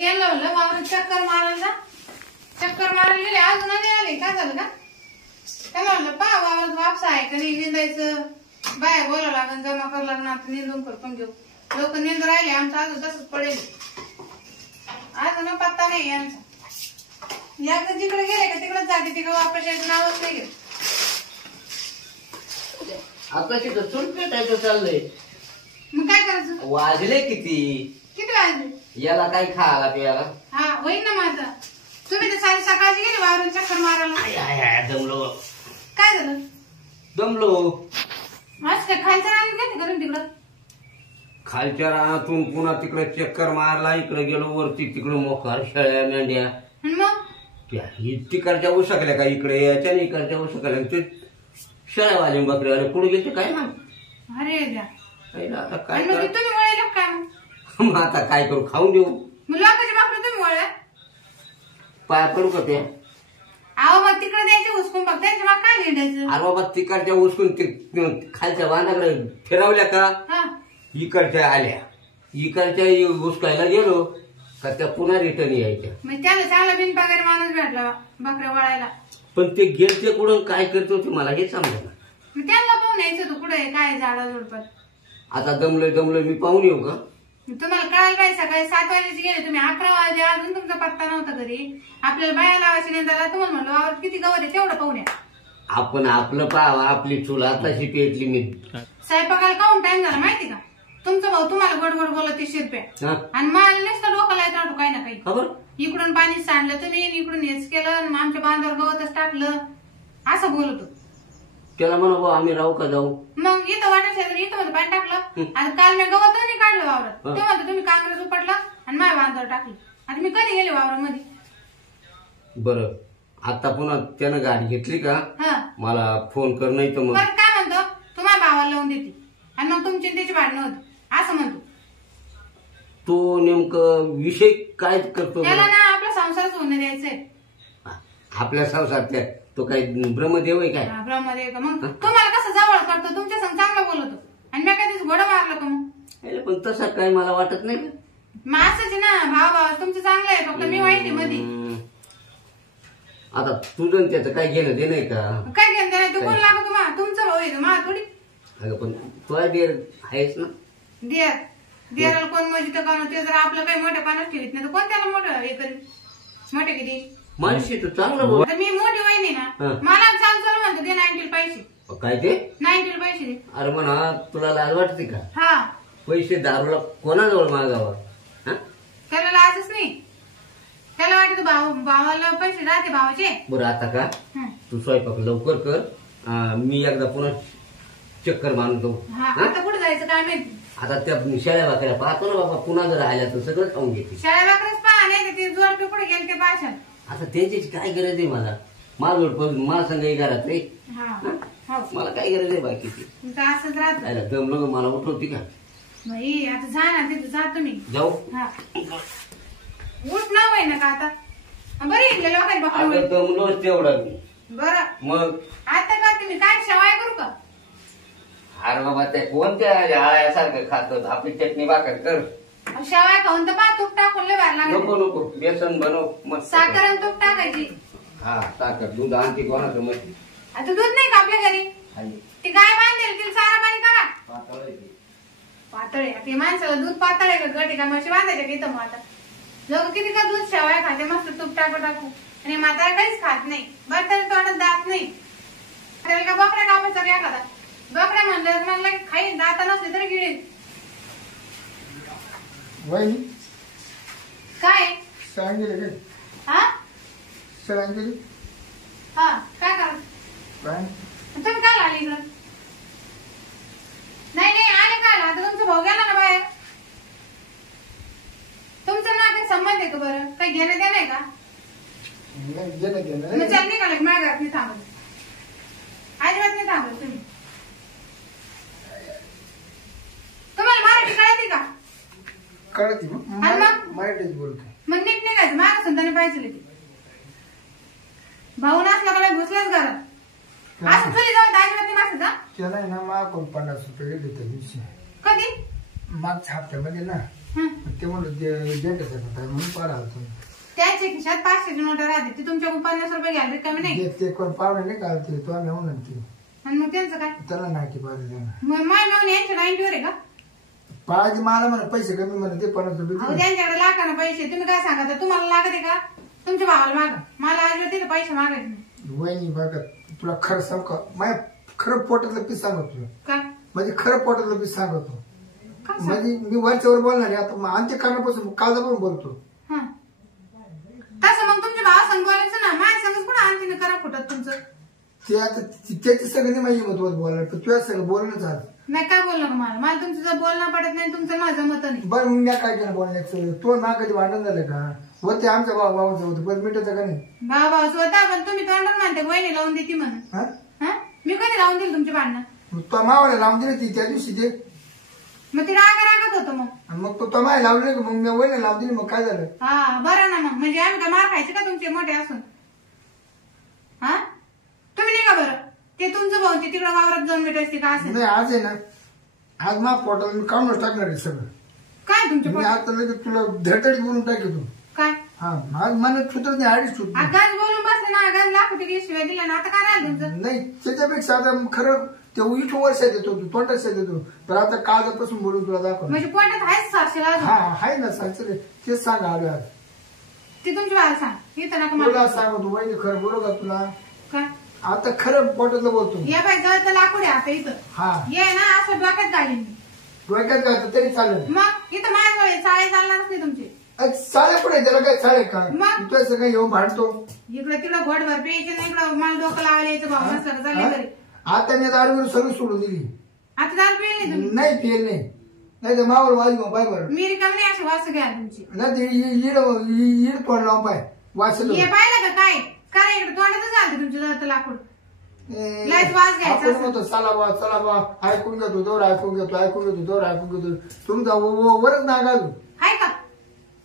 यायला म्हणलं वावरात चक्कर मारायला गेले अजून नाही आले. काय झालं का त्याला म्हणलं पा वावरात वापस आहे का नाही निंदायचं बाया बोलावं लागेल जमा करावं लागणार आता निंदून करपून घेऊ. लोक निंद राहिले आमचं अजून तसंच पडेल अजून पत्ता नाही यांचा. एकदा जिकडे गेले का तिकडेच जाते तिकडे वापस यायचं नावच नाही घेत. आता तिथं चूल पेटायचं चाललंय. मग काय करायचं वाजले किती वाजले याला काही खायला प्यायला. हा होईल ना माझा. तुम्ही तर सारी सकाळची गेले वावरून चक्कर मारायला. दमलो. काय झालं दमलो. आज काय खायचं राहिलं घेते करून तिकडं खालच्या रानातून पुन्हा तिकडे चक्कर मारला. इकडे गेलो वरती तिकडे मोकार शेळ्या मेंढ्या मग त्या तिकडच्या उसकल्या का इकडे याच्या इकडच्या उसकल्या ते शेळ्यावाले बकरीवाले पुढे गेले काय ना. अरे द्या आता काय तुम्ही वळले काय मग आता काय करू खाऊन देऊ. मग लोकांची बापरे तुम्ही वळल्या पाया करू का त्या. अहो मग तिकडे द्यायचे हुसकून बघ त्यांच्या मग काय लिहायचं. अरे बाबा तिकडच्या उसकून खालच्या बांधाकडे फिरवल्या का इकडच्या आल्या. इकडच्या उसकायला गेलो का त्या पुन्हा रिटर्न यायच्या. मग त्याला चांगला बिनपगारी माणूस भेटला बकऱ्या वळायला. पण ते गेलते कुठून काय करतो ते मला हे समजा. मग त्यांना पाहून यायचं तू कुठे काय झाडा झुडपत. आता दमलोय मी पाहून येऊ का. तुम्हाला कळायला पाहिजे सकाळी 7 वाजेची गेले तुम्ही 11 वाजे अजून तुमचा पत्ता नव्हता घरी. आपल्याला बाया लावायची नेंदाला तुम्हाला म्हणलो वावर किती गवत आहे तेवढं पाहून या. आपण आपलं पाहावं आपली चूल आताशी पेटली मी. स्वयंपाकाला काऊन टाइम झाला माहिती का. तुमचा भाऊ तुम्हाला गोड गोड बोलत 30 रुपये आणि मला नुसतं डोकं लायचं काही ना काही. खबर इकडून पाणी सांडलं तुम्ही इकडून हेच केलं आमच्या बांधावर गवतच टाकलं असं बोलतो. त्याला म्हणा आम्ही राहू का जाऊ. मग इथं वाटा शेजारी इथं मध्ये पाणी टाकलं आणि काल मी गवत नाही काढलं वावरात. ते म्हणतो तुम्ही काँग्रेस उपटलं आणि माझ्या बांधावर टाकलं. आता मी कधी गेले वावरामध्ये. बरं आता पुन्हा त्यानं गाडी घेतली का मला फोन कर नाही तर मग काय म्हणतो तुम्हाला भावाला लावून देते आणि मग तुमची त्याची भांडणं होती असं म्हणतो. तो नेमकं विषय काय करतो. त्याला ना आपला संसारच होणं द्यायचंय. आपल्या संसारात तो काही ब्रह्मदेव आहे काय. ब्रह्मदेव का मग तुम्हाला कसं जवळ करतो तुमच्या संग चांगला बोलतो आणि मी कधीच घोडं मारलं का मग. पण तसं काही मला वाटत नाही. मग असंच ना भाव तुमचं चांगलं आहे फक्त मी वाईट आहे मध्ये. आता तुझं त्याचं काय घेणं देणं आहे का. काय घेणं देणं ते कोण लागतो तुम्हाला तुमचं भाऊ आहे मला थोडी. अगं पण तुला देर आहेस ना. देराला कोण मजी तर करणं ते जर आपलं काही मोठ्या पाण्यात ठेवीत नाही तर कोण त्याला मोठं हे करेल. मोठे किती माणशी तू चांगलं बोल. मी मोठी वहिनी ना मला चालू म्हणतो दे 90 पैसे. काय ते 90 पैसे दे. अरे म्हणा तुला लाज वाटते का. हा पैसे दारूला कोणाजवळ मागावा. त्याला लाजच नाही. त्याला वाटत भावाला पैसे राहते भावाचे. बरं आता का तू स्वयंपाक लवकर कर. मी एकदा पुन्हा चक्कर मारतो. आता कुठे जायचं काय माहिती. आता त्या शेळ्या भाकऱ्या पाहतो ना बाबा पुन्हा जर आल्या तर सगळं खाऊन घेते. शेळ्या भाकऱ्याच पहा नाही ते जोर पे कुठे गेले ते पाशाल. आता त्यांची काय गरज आहे मला. मला संघही घरात रे. मला काय गरज आहे बाकीची. असंच राहत दमलो मला उठवती का. बाई आता जा ना तिथं जा तुम्ही जाऊ. उठ ना होय ना का आता बरं लोकांनी दमलो तेवढं मी. बरं मग आता का तुम्ही काय शेवाय करू का. अरे बाबा ते कोणत्या आळ्यासारखं खात आपली चटणी भाकर कर. शेवाय खाऊन तर पा तूप टाकून लय भारी लागत. नको नको बेसन बनव मग साखर आणि तूप टाकायची. हा साखर दूध आणते कोणाचं मग. आता दूध नाही का आपल्या घरी. ती गाय बांधेल तिला चारा पाणी करा. पातळ आहे ते माणसाला दूध पातळ आहे का गट का म्हशी बांधायचे का इथं. मग आता लोक किती का दूध शेवाय खाते मस्त तूप टाकू आणि म्हातारा काहीच खात नाही. बरं तरी तोंडात दात नाही. त्याला का बकऱ्या कापायचा रे एखादा. बकऱ्या म्हणलं म्हणलं खाई दाता नसले तरी गिळील. काय सांगितलं हा सांगितलं हा काय करा तुम्ही काय आले इकडं. नाही आले काय आता तुमचा भाऊ गेला ना बाहेर. तुमचं ना काही संबंध आहे का बरं काही घेणं देणं आहे का. मग चल निघाल माझ्या घरात नाही थांबत अजिबात नाही थांबत तुम्ही. तुम्हाला मराठी कळते का. कळते मराठीच बोलतो. मग नीट निघायचं माग सुद्धा पाहिजे ते. भाऊ नसला का घुसलाच घरात असं तुझी जाऊन अजिबात नाही मागचं. त्याला ना मागून 50 रुपये गेले त्या दिवशी कधी मागच्या हप्त्यामध्ये ना हं. ते म्हणलं जेंट्स म्हणून पार आलो त्याच्या खिशात 500ची नोट राहते ती तुमच्या 50 रुपये घ्याल कमी नाही. ते कोण पाहुणे नाही का ते तो आम्ही म्हणून ते आणि मग त्यांचं काय त्याला नाकी पाहिजे त्यांना मग माय मिळून यांच्या 90 वर आहे का? पाहिजे मला म्हणा पैसे कमी म्हणा ते 50 रुपये अहो त्यांच्याकडे लाखाना पैसे तुम्ही काय सांगा तुम्हाला लागत आहे का? तुमच्या भावाला मागा मला आज तिथे पैसे मागायचे नाही. वहिनी बघा तुला खरं सांग का माझ्या खरं पोटातलं पीस सांगतो काय म्हणजे खरं पोटातलं पीस सांगतो काय म्हणजे मी वरच्यावर बोलणार आहे आता आमच्या कानापासून काळजापासून बोलतो. हं. तसं मग तुमच्या भावा संग बोलायचं ना माझ्या संगच कुठं आणखीन करा फुटत तुमचं. ते आता त्याची सगळं नाही माझी मत बोलायला पण तुझ्या सगळं बोलणं झालं नाही काय बोललं का मला तुमचं जर बोलणं पडत नाही तुमचं माझं मत नाही. बरं मी काय केलं बोलण्याचं तो ना कधी भांडण झालं का होते आमच्या भावाचं होतं पण मिठाचं का नाही भावा स्वतः पण तुम्ही तोंडात म्हणते वहिनी लावून देते म्हणून. हा हं? मी कधी लावून दिली तुमची भांडणं? तो मावाला लावून दिली ती त्या दिवशी ते मग ती रागत होतं मग. आणि मग तो माय लावली मग मी वहिनी लावून दिली मग काय झालं. हा बरं ना मग म्हणजे आम्ही काय मार खायचे का तुमचे मोठे असून? हा तुम्ही नाही का बरं ते तुमचं भाऊ ते तिकडं वावरात जाऊन भेटायचे का असेल? नाही आज आहे ना आज मा पोटाला मी काढूनच टाकणार आहे सगळं. काय तुमच्या मी आता लगेच तुला धडधडीत बोलून टाकी तू काय हा आज मला सुधरत नाही आडीच सुट आगाज बोलून बसले ना आगाज लाखो तिकडे शिवाय दिल्या ना आता काय राहिलं तुमचं? नाही त्याच्यापेक्षा आता खरं ते इथं वर्षात येतो तू तोंडात येतो तर आता काळजापासून बोलून तुला दाखव म्हणजे पोटात आहेच साक्षी अजून हा आहे ना सांगते तेच सांग आलो आज ते तुमची बाळा सांग इथं नका तुला मला. सांगतो वहिनी खरं बोलू का तुला काय आता खरं पोटातलं बोलतो या बाय गळत लाकूड आहे आता इथं हा ये ना असं डोक्यात घालीन मी. डोक्यात घालतो तरी चालेल मग इथं माझ्या चाळे चालणारच नाही तुमचे. चाले पुढे त्याला काय चालेल का मग? तू असं काही येऊन भांडतो इकडं तिकडं घोडभर प्यायचे नाही इकडं मला डोकं लावायला यायचं भाऊ नसतं चालले तरी. आता मी दारू सगळी सोडून दिली आता दारू पिली नाही तुम्ही? नाही पेल नाही तर मावर वाजू मग पाय बरं मी रिकामी नाही अशी वास घ्या तुमची. नाही ते इड तोंड लावून पाय वाचलं हे पाहिलं का काय इकडे तोंडातच घालते तुमची जवळ लाकूड. लयच वास घ्यायचा आपण असं. म्हणतो चला बा ऐकून घेतो दोर ऐकून घेतो तुमचा वरच ना घालू आहे का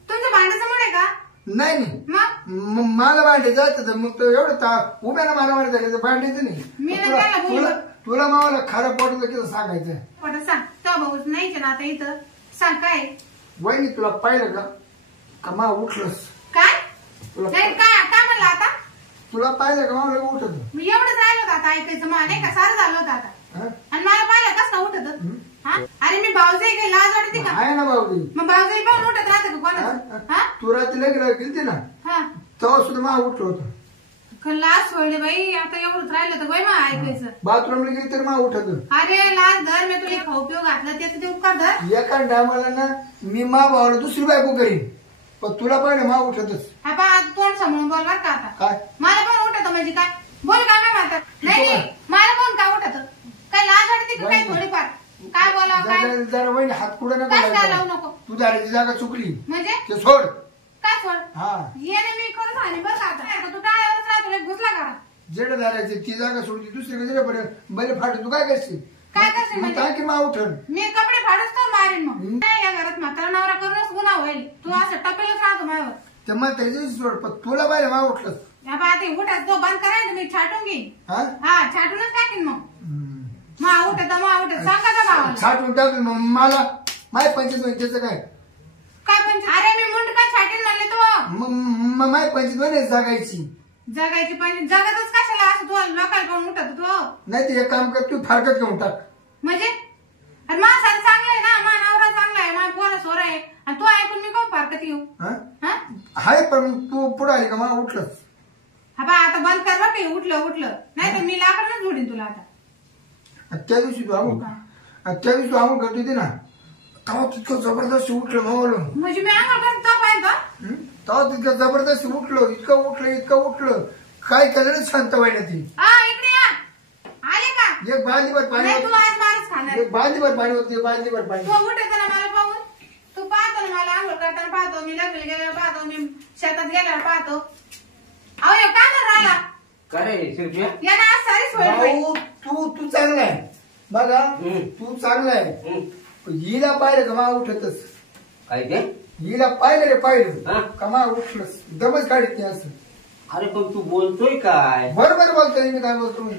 तुमचं भांड्याचं मुळे का? नाही नाही मग मला भांडे जायचं तर मग तो एवढं उभ्याला मला भांडे झाले तर भांडायचं मी नाही. नाही त्याला बोललो. तुला मावाला खरं पडलं की सांगायचं पटत सांग तो भाऊ नाहीच ना आता इथं सांग काय वहिनी तुला पाहिलं का मा उठलंस काय तुला नाही काय म्हणलं आता? तुला पाहिलं का मावलं उठत मी एवढंच राहिलं होतं आता ऐकायचं मला नाही का सारं झालं होतं आता. आणि मला पाहिलं कसं उठत हा अरे मी भाऊजाई काही लाज वाटते का? आहे ना भाऊ मग भाऊजाई पण उठत राहतं का कोणाचं? हा तू रात्री गेलती ना हा तेव्हा सुद्धा मा उठलं होतं. लाज सोडले बाई आता एवढंच राहिलं तर बाई मग ऐकायचं. बाथरूमला गेली तरी मा उठत. अरे लाज धर मी तुला खाऊ पिऊ घातलं त्याचं ते उपकार धर. एका टायमाला ना मी मा भावाला दुसरी बायको करीन पण तुला पाहिजे मा उठतच. हा पा तोंड समोरून बोल बर का आता. काय मला पण उठत म्हणजे काय बोल काय नाही म्हणतात नाही मला पण काय उठत काय लाज वाटते का काय थोडीफार काय बोलावं काय जरा वहिनी हात कुठं काय काय लावू नको नको तू दाराची जागा चुकली म्हणजे ते सोड. काय सोड हा ये ना मी खरं सांगेन बरं का आता तू टाळ्यावरच राहतो लय घुसला का जेड दाराची ती जागा सोडली दुसरीकडे जेड पडेल बरे फाट तू काय करशील काय करशील म्हणजे? काय की मा उठल मी कपडे फाडूच तर मारेन मग नाही या घरात म्हातारा नवरा करूनच गुन्हा होईल तू असं टपेलच राहतो माझ्यावर. त्या म्हातारीची सोड पण तुला पाहिजे मा उठलंस. या बा ते उठाच तो बंद करायचं मी छाटून घेईन. हा हा छाटूनच टाकीन मग मा उठत सांगा का भावाला छाटून टाकलं मग मला माय 25 त्याचं काय काय पण अरे मी मुंड काय छाटीन म्हणले तू माय 25 जागायची जगायची पण जगातच कशाला असं तू लोकांना पण उठत तू नाही ते एक काम कर तू फारकत घेऊन टाक म्हणजे अरे मा सारं चांगलं आहे ना मा नवरा चांगला आहे मा पोरं सोर आहे आणि तू ऐकून मी कोण फारकत येऊ. हा हाय पण तू पुढे आली का मला उठलंच. हा बा आता बंद कर बघ उठलं नाही तर मी लाकडच जोडीन तुला आता. त्या दिवशी तू आंघोळ करत होती ना तेव्हा तितकं जबरदस्त उठलं मावलं म्हणजे मी आंघोळ करतो पाहिजे तेव्हा तितकं जबरदस्त इतकं उठलं काय केलं शांत व्हायला ती. इकडे या आले का एक बादलीभर पाणी नाही, तू आज मारच खाणार एक बादलीभर पाणी होते बादलीभर पाणी. तू उठत ना मला पाहून तू पाहतो ना मला आंघोळ करताना पाहतो मी लग्न गेल्यावर पाहतो मी शेतात गेल्यावर पाहतो. अहो हे काय म्हणून राहिला काय शिरप्या या ना आज सारी सोय होईल. भाऊ तू चांगला आहे बघा तू चांगला आहे हिला पाहिलं का मा उठतच. काय ते हिला पाहिलं रे हा? पाहिलं कमा उठलंच दमच काढत नाही असं. अरे पण तू बोलतोय काय बरोबर बोलतोय मी काय बोलतो मी.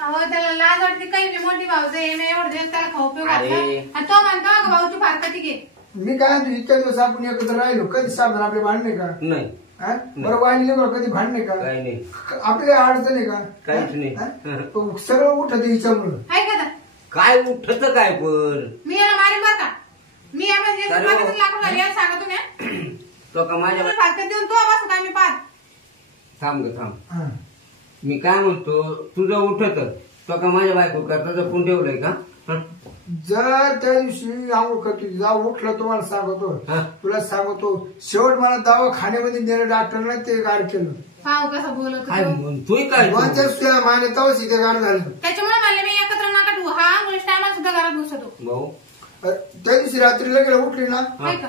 अहो त्याला लाज वाटते काही मी मोठी भाऊज आहे मी एवढं दिवस त्याला खाऊ पिऊ घातलं अरे. आणि तो म्हणतो भाऊ तू फारकती घे मी काय म्हणतो, इतक्या दिवस आपण एकत्र राहिलो, कधी साबण आपले भांडणे का? नाही हा? बरं वाणी कधी भांडणे का? काही नाही, आपल्या अडचण आहे का? काहीच नाही. सर्व उठत हिच्यामुळं. आहे का काय उठत काय पण मी याला मारेन बरं का? मी या म्हणजे लाकूड घाली याला सांगा तुम्ही तो का माझ्या फारकत देऊन तो बस काय मी पाहत. थांब ग थांब. हा. मी काय म्हणतो, तुझं उठत तो का माझ्या बायको करता जपून ठेवलंय का? हं? जर त्या दिवशी आंघोळ करतो जाऊ उठलं तुम्हाला सांगतो, हा. तुला सांगतो, शेवट मला दवाखान्यामध्ये नेलं डॉक्टरने, ते गाड केलं. पाहू कसं बोलत काय होतो. म्हणतोय काय तू? दोनच्या सुया माने तवच इथे गाड झालं. त्याच्यामुळे म्हणले मी एकत्र नका ठेवू. हा अंघोळीच्या टायमाला सुद्धा घरात घुसतो. भाऊ त्या दिवशी रात्री लगेच उठली ना, आहे का?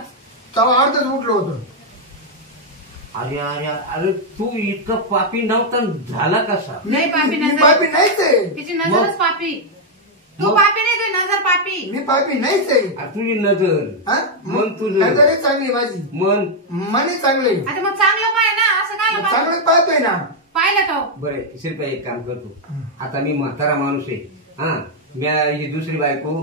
तेव्हा अर्धच उठलं होतं. अरे अरे अरे तू इतका पापी नव्हता, झाला कसा? नाही पापी मी नजर. पापी नाहीच आहे. तिची नजरच पापी. तू मग? पापी नाही, तुझी नजर पापी. मी पापी नाहीच आहे. अरे तुझी नजर, हा? मन तुझं. नजरही चांगली आहे माझी, मन मनी चांगले, आता मग चांगलं पाय ना, असं काय पाहिलं? चांगलंच पाहतोय ना. पाहिलं का हो? बरं शिरप्या एक काम करतो, आता मी म्हातारा माणूस आहे, हा मी ही दुसरी बायको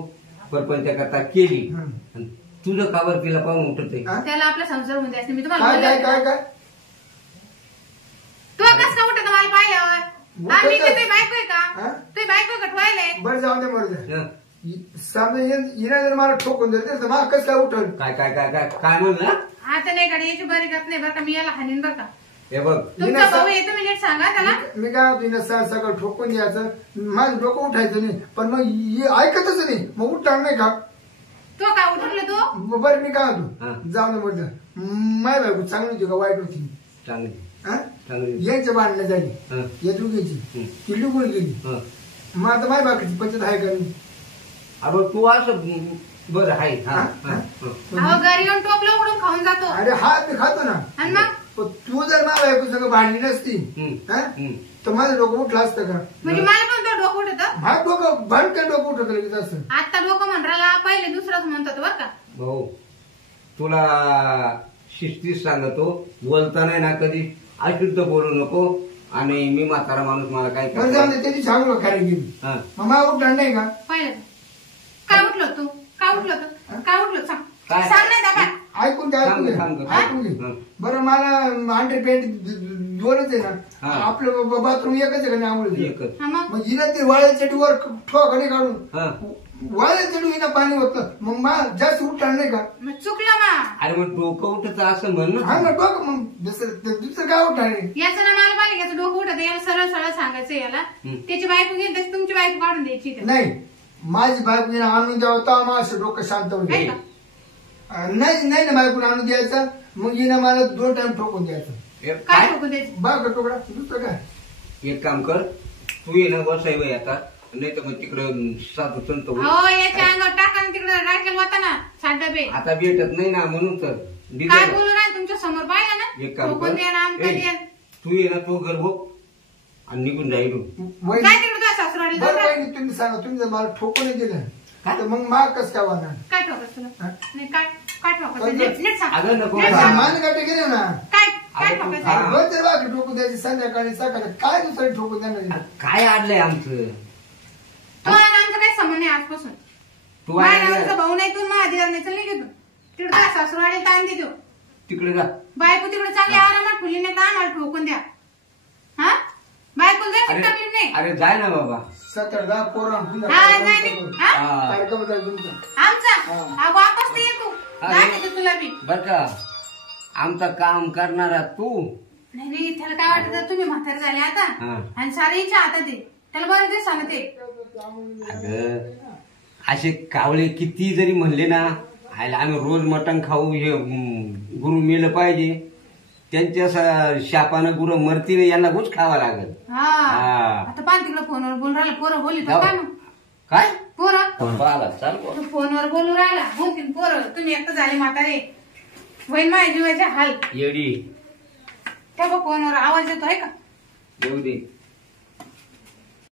परपंच करता केली, आणि तुझं कावर तिला पाहून उठत आहे. हा? त्याला आपला संसार होऊन द्यायचं. मी तुम्हाला काय बोलले काय होते काय ना. काय तू कसं काय उठत मला पाहिल्यावर? हा, मी काय तुझी बायको आहे का? हा? तुझी बायको का ठेवायला? बरं जाऊ दे मरू दे. हं? सामने हिरा जर मला ठोकून देते तर मला कसं काय उठल? काय काय काय काय काय म्हणलं? आता नाही गाडी याची बरी करत नाही बरं का, मी याला हानीन बरं का. हे बघ, तुमचा भाऊ आहे, तुम्ही नीट सांगा त्याला. मी काय तिने सगळं ठोकून द्यायचं, माझं डोकं उठायचं नाही, पण मग हे ऐकतच नाही, मग उठणार नाही का? तो काय उठवलं तू? बरं मी काय हा. होतो, जाऊ दे मरू माय बायको चांगली होती का वाईट होती? चांगली हा? चांगली. यांच्या भांडणं झाली, हं, या दोघीची, हं, ती लिहून गेली. हं. मग आता माय बाकीची पंचायत आहे का नाही? अरे तू असं बरं आहे. हा, हा, हं. अहो घरी येऊन टोपलं उघडून खाऊन जातो. अरे हा मी खातो ना, आणि मग पण तू जर माझ्या बायको सगळं भांडली नसती, हं, हा? हं. तर माझं डोकं उठलं असतं का? म्हणजे मला पण तो डोकं उठत. हा डोकं भांडकं डोकं उठत लगेच असं. आता डोकं म्हणराला पहिले दुसराच म्हणतात बरं का. भाऊ तुला शिस्तीच सांगतो, बोलता नाही ना कधी अशुद्ध बोलू नको, आणि मी म्हातारा माणूस, मला काय बरं जाऊ दे, त्याची सांगू खाली गेली, हा. मग मला उठणार नाही का? पाहिलं काय उठलं तू? काय उठलं तू? काय उठलं सांग. काय? सांग नाही दाबा. ऐकून घे, ऐकून घे, थांब, थांब. ऐकून घे. हं. बरं मला अंडर पॅन्ट दोनच आहे ना, हा. आपलं बाथरूम एकच आहे का नाही आंघोळीचं? एकच. हा मग मग हिला ते वाळ्याच्या वर ठोकाने काढून हा. वाळ्याच्या हिला पाणी होतं, मग मला जास्त उठणार नाही का? मग चुकलं मा. अरे मग डोकं उठत असं म्हण हा ना. ना डोकं, मग दुसरं काय उठणार नाही. याचं ना मला पाहिजे याचं डोकं उठत. याला सरळ सरळ सांगायचं याला. हं. त्याची बायको गेली तशी तुमची बायको काढून द्यायची इथे. नाही, माझी बायको आणून द्यावं तेव्हा माझं डोकं शांत आहे होईल. का? नाही नाही ना बायकोला आणून द्यायचं, मग हिनं मला 2 टाइम ठोकून द्यायचं. काय काय ठोकून द्यायची? बघ तुकडा दुसरं काय. एक काम कर, तू ये ना वसाई वय आता, नाही तर मग तिकडं साधू संत होईल. हो याच्या अंगावर टाका आणि तिकडे राखेल होता ना 60 डबे. आता भेटत नाही ना, म्हणून तर काय डिझाईन. बोलू राहिले तुमच्या समोर पाहिलं ना. एक काम ठोकून कर, द्या ना आमचं ए, द्या. तू ये ना, तू घर बघ आणि निघून जाईल. वहिनी- काय तिकडे तुझ्या सासरवाडी बरं जाऊ वहिनी, तुम्ही सांगा, तुम्ही जर मला ठोकून दिलं काय? तर मग माग कसं काय वाहणार? काय ठोकस तुला? हा? नाही काय काय ठोकस? पण- नीट सांग. अगं नको नीट ना. सांग. मान काटे गेले ना, काय काय अगं तू ठोकायचं? हा. बरं तर बाकी ठोकून द्यायची संध्याकाळी सकाळी, काय दुसरं ठोकून देणार? काय आणलंय आमचं? तो आणि आमचा काही संबंध नाही आजपासून. तू माझ्या आहे नावाचा भाऊ नाही तू माझ्या दिराने चल नाही घेतो. तिकडे काय सासूरवाडी ताण देतो. तिकडे जा. बायको तिकडे चांगली आरामात फुली नाही तर आम्हाला ठोकून द्या. हा बायको जर अरे तकलीफ नाही. अरे जाय ना बाबा. 7-10 पोरं हा नाही नाही. हा? हा. कार्यक्रम झाला तुमचा. आमचा हा. हा वापस नाही ये तू. अरे. दाखवतो तुला बी. बर का, आमचं काम करणारा तू. नाही नाही त्याला काय वाटत तुम्ही म्हातारे झाले आता हा. आणि सारे इच्छा आता ते त्याला बरं ते सांगते. अगं असे कावळे किती जरी म्हणले ना, आयला आम्ही रोज मटण खाऊ, हे गुरु मेलं पाहिजे, त्यांच्या शापानं गुरु मरतील, यांना गुच खावा लागल. हा आता पान तिकडे फोनवर बोलून राहिला. पोरं बोली तो काय मग? काय पोरं पाहिला चाल बुवा. तू फोनवर बोलू राहिला. बोलतील पोरं तुम्ही एकटं झाले म्हातारे. वैन माझ्या जीवाचे हाल. येडी त्या फोनवर आवाज येतो आहे का? येऊ दे.